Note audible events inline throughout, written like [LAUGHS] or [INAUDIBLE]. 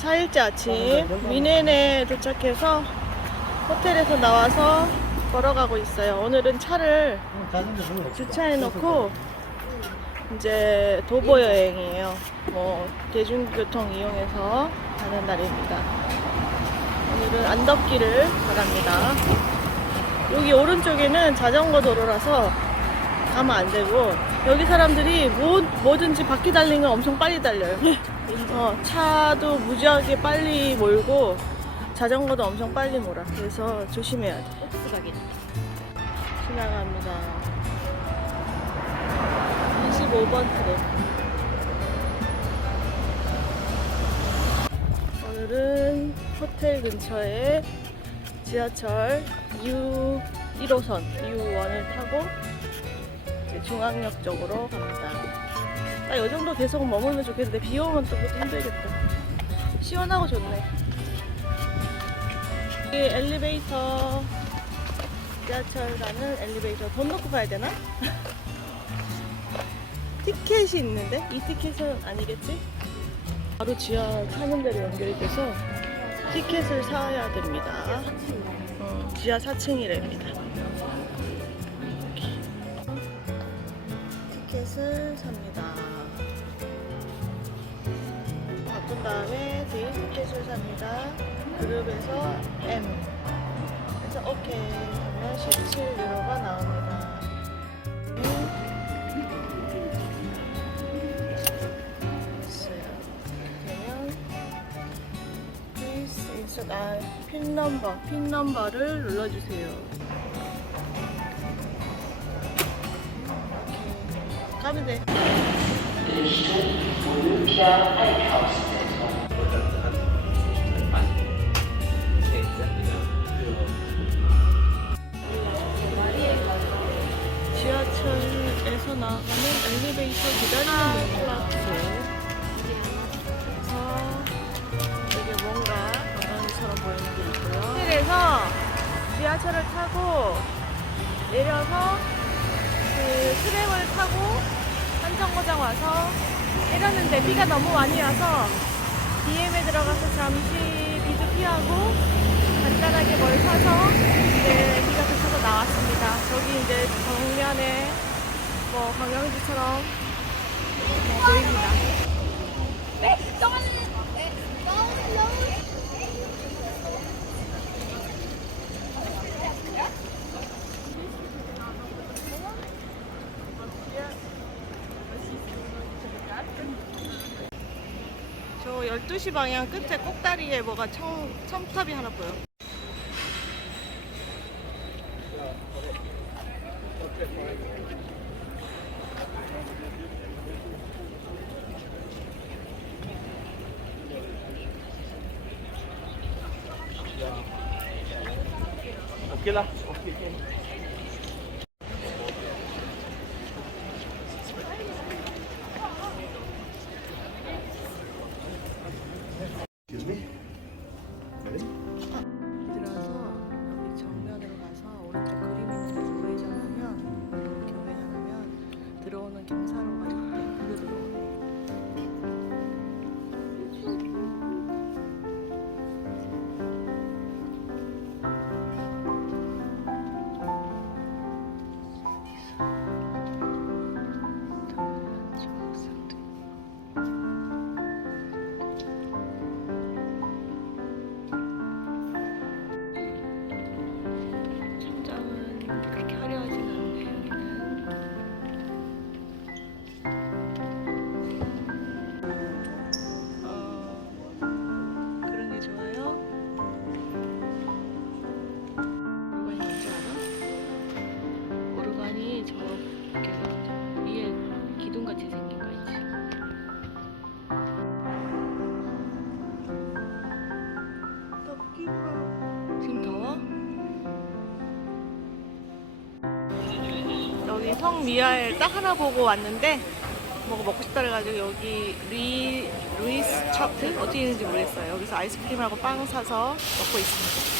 4일째 아침 미네네 도착해서 호텔에서 나와서 걸어가고 있어요. 오늘은 차를 주차해 놓고 이제 도보 여행이에요. 뭐 대중교통 이용해서 가는 날입니다. 오늘은 안덕길을 가갑니다. 여기 오른쪽에는 자전거 도로라서 가면 안 되고 여기 사람들이 뭐, 뭐든지 바퀴 달리는 건 엄청 빨리 달려요. [LAUGHS] 어, 차도 무지하게 빨리 몰고 자전거도 엄청 빨리 몰아. 그래서 조심해야 돼. 옥스가게. 지나갑니다. 25번 트랙. 오늘은 호텔 근처에 지하철 U 1호선 U1을 타고 이제 중앙역 쪽으로 갑니다. 나 이 정도 계속 머물면 좋겠는데 비 오면 또 그것도 힘들겠다. 시원하고 좋네. 여기 엘리베이터 지하철 가는 엘리베이터 돈 넣고 가야 되나? [LAUGHS] 티켓이 있는데? 이 티켓은 아니겠지? 바로 지하 타는 데로 연결이 돼서 티켓을 사야 됩니다. 어, 지하 4층이랍니다. 티켓을 삽니다. 바꾼 다음에 데이 티켓을 삽니다. 그룹에서 M. 그래서 오케이 하면 17유로가 나옵니다. 됐어요. 되면 please insert 아, 핀 넘버, 핀 넘버를 눌러주세요. 오케이. 가면 돼. 지하철에서 나가는 엘리베이터 기다리는 플랫폼. 그래서 이게 뭔가 관광지처럼 보이는 게 있고요. 호텔에서 지하철을 타고 내려서 그 트램을 타고 한정거장 와서 내렸는데 비가 너무 많이 와서 DM에 들어가서 잠시 비도 피하고 간단하게 뭘 사서 이제 비가 그쳐서 나왔습니다. 저기 이제 정면에 뭐 관광지처럼 뭐 보입니다. 저 12시 방향 끝에 꼭다리에 뭐가 청, 첨탑이 하나 보여. Excuse me. Ready? 들어서 여기 정면으로 가서 오른쪽 그림 있는 데서 우회전 하면 이렇게 우회전 하면 들어오는 경사 여기 성미아에 딱 하나 보고 왔는데 뭐가 먹고 싶다 그래가지고 여기 리, 루이스 차트? 어떻게 있는지 모르겠어요. 여기서 아이스크림하고 빵 사서 먹고 있습니다.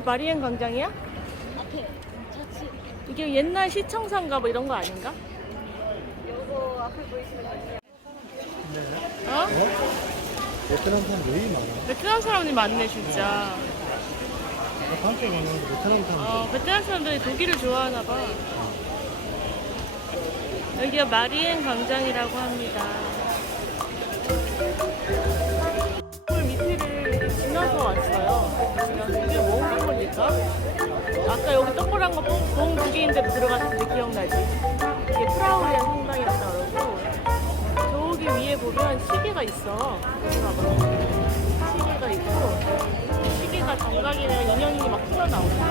이게 마리엔 광장이야? 앞에 좌측 이게 옛날 시청사인가 뭐 이런 거 아닌가? 요거 앞에 보이시는 거예요. 어? 베트남 사람 왜 많아? 베트남 사람이 많네 진짜. 나 밖에 가면 베트남 사람 어, 베트남 사람들이 독일을 좋아하나 봐. 여기가 마리엔 광장이라고 합니다. 왔어요. 지나서 이게 뭔 건물일까? 아까 여기 동그란 거봉 두 개인데 들어갔는데 기억나지? 이게 프라우리아 성당이라고 그러고 저기 위에 보면 시계가 있어. 시계가 있고 시계가 정각이나 인형이 막 튀어나오네.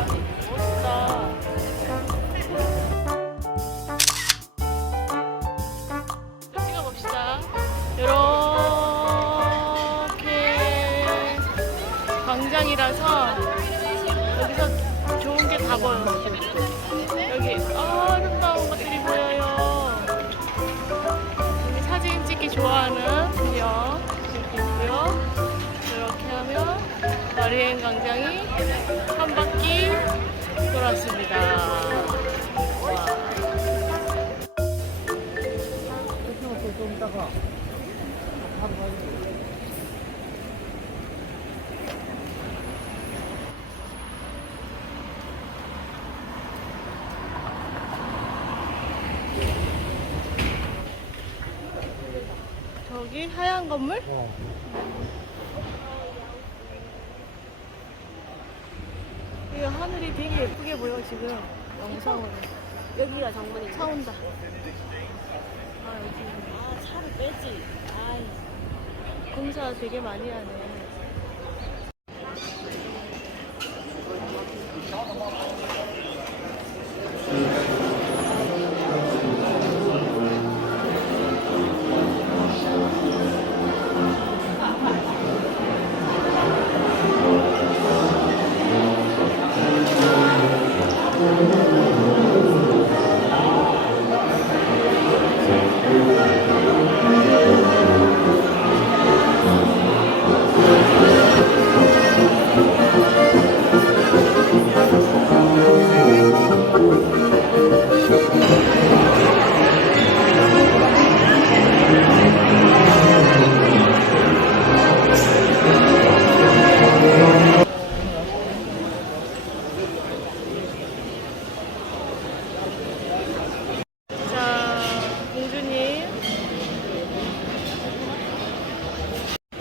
가야지. 저기 하얀 건물? 어. 이 하늘이 되게 예쁘게 보여 지금 영상으로. 여기가 정문이 차 온다. 아 여기 아, 차를 빼지. 아이. 공사 되게 많이 하네.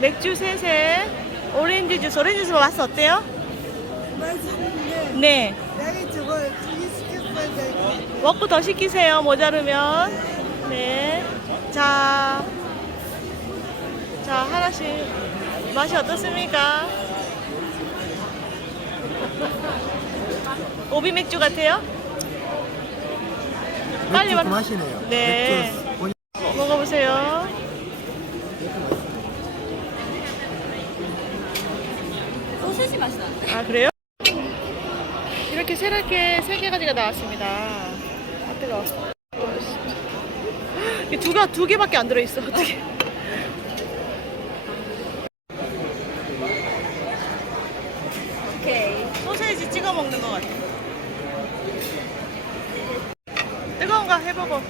맥주 셋에 오렌지 주스, 오렌지 주스 맛 어때요? 맛있는데 네. 내가 저거 두개 시켰어야 돼. 먹고 더 시키세요, 모자르면. 네. 자. 자, 하나씩. 맛이 어떻습니까? [LAUGHS] 오비 맥주 같아요? 빨리 맥주 말- 맛이네요. 네. 맥주 본인 먹어보세요. 맥주 맛있어요. 소세지 맛이 나는데? 아 그래요? 이렇게 세랗게 세 개 가지가 나왔습니다. 아 뜨거. 두 개, 두 개밖에 안 들어 있어. 어떻게? 오케이. 소세지 찍어 먹는 것 같아. 뜨거운가 해보고.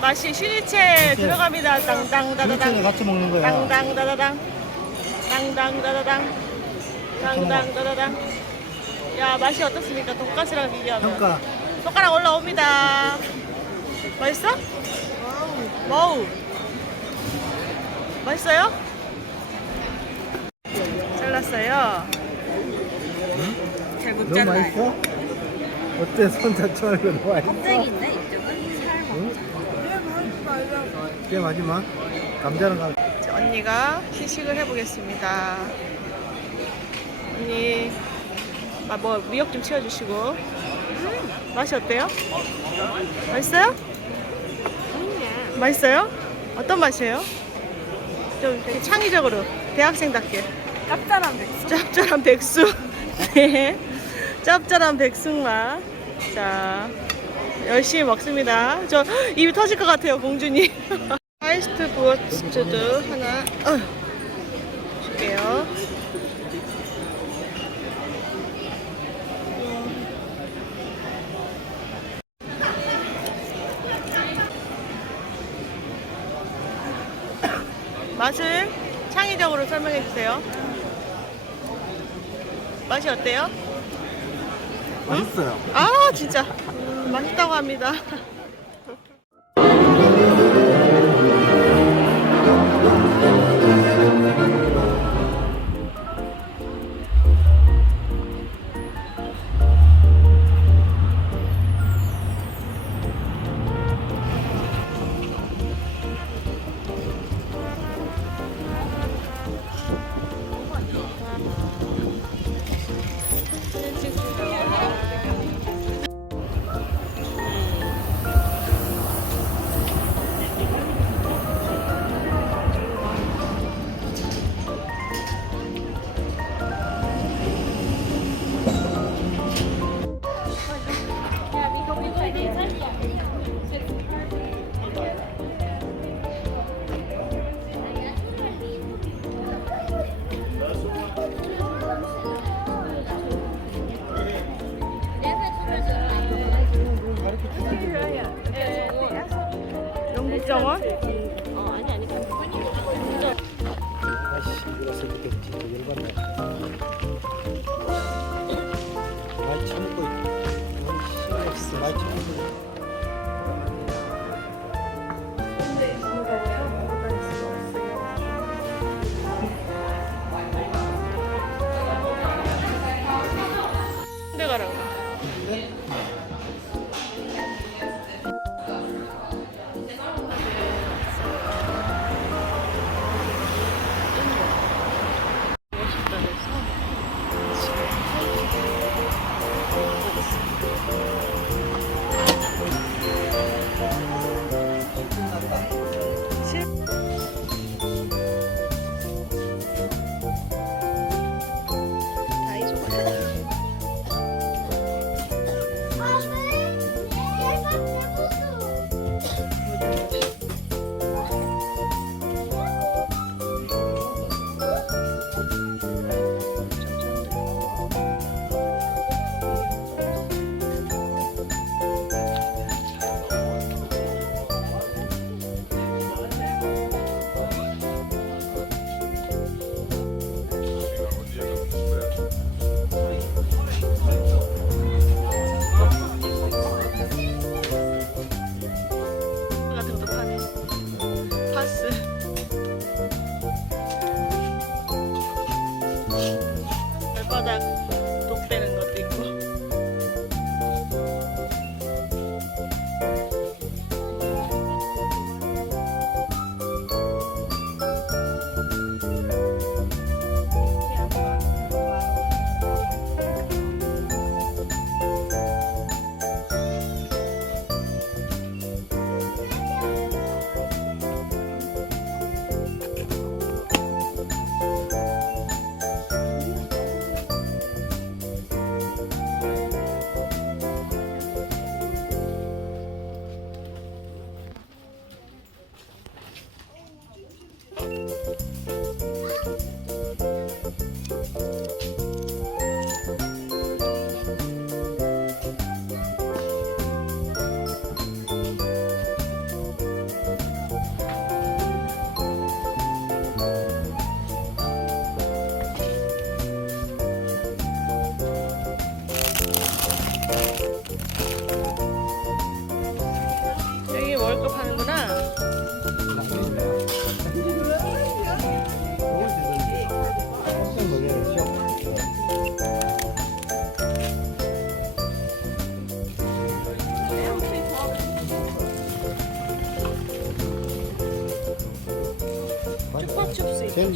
맛이 시리체 들어갑니다. 실체를 땅땅 다다당. 같이 먹는 거야. 땅땅 다다당. 땅땅다다당. 땅땅다다당. 야 맛이 어떻습니까? 돈가스랑 비교하면. 평가. 손가락 올라옵니다. 맛있어? 와우. 맛있어요? 잘랐어요. 잘못 너무 맛있어? 어때? 손 자체가 너무 맛있어? 껍데기인데 이쪽은 살 응? 꽤 마지막. 감자랑 가. 언니가 시식을 해보겠습니다. 언니, 아, 뭐 미역 좀 치워주시고. 음, 맛이 어때요? 맛있어요? 맛있어요? 어떤 맛이에요? 좀 이렇게 창의적으로 대학생답게 짭짤한 백수. 짭짤한 백숙. [LAUGHS] 네. 짭짤한 백숙 맛. 자, 열심히 먹습니다. 저 입이 터질 것 같아요, 공주님. [LAUGHS] 하이스트 부어스트도 하나 어, 줄게요. 맛을 창의적으로 설명해 주세요. 맛이 어때요? 맛있어요. 아 진짜 맛있다고 합니다. [LAUGHS]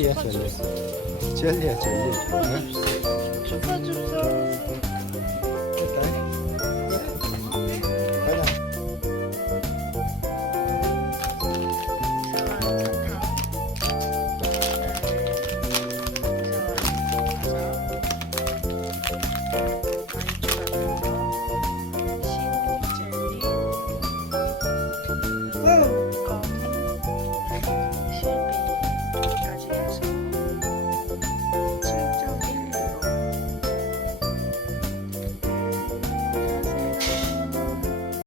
젤리야 젤리 젤리야 젤리 응? 주사 줍사